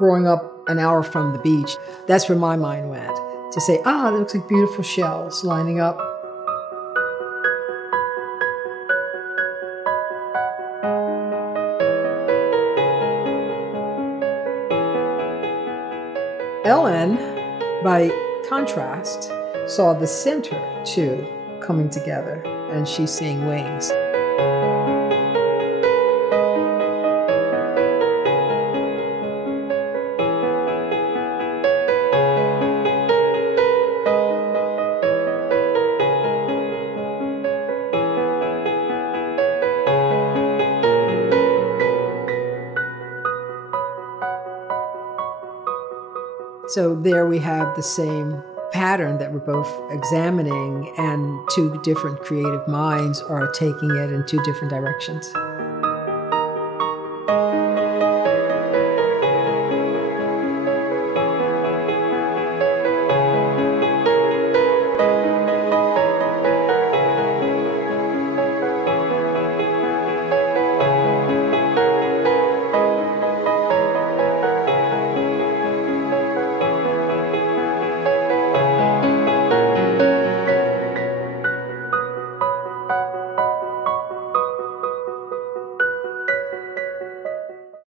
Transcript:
growing up an hour from the beach, that's where my mind went, to say, that looks like beautiful shells lining up. Ellen, by contrast, saw the center two coming together, and she's seeing wings. So there we have the same pattern that we're both examining, and two different creative minds are taking it in two different directions.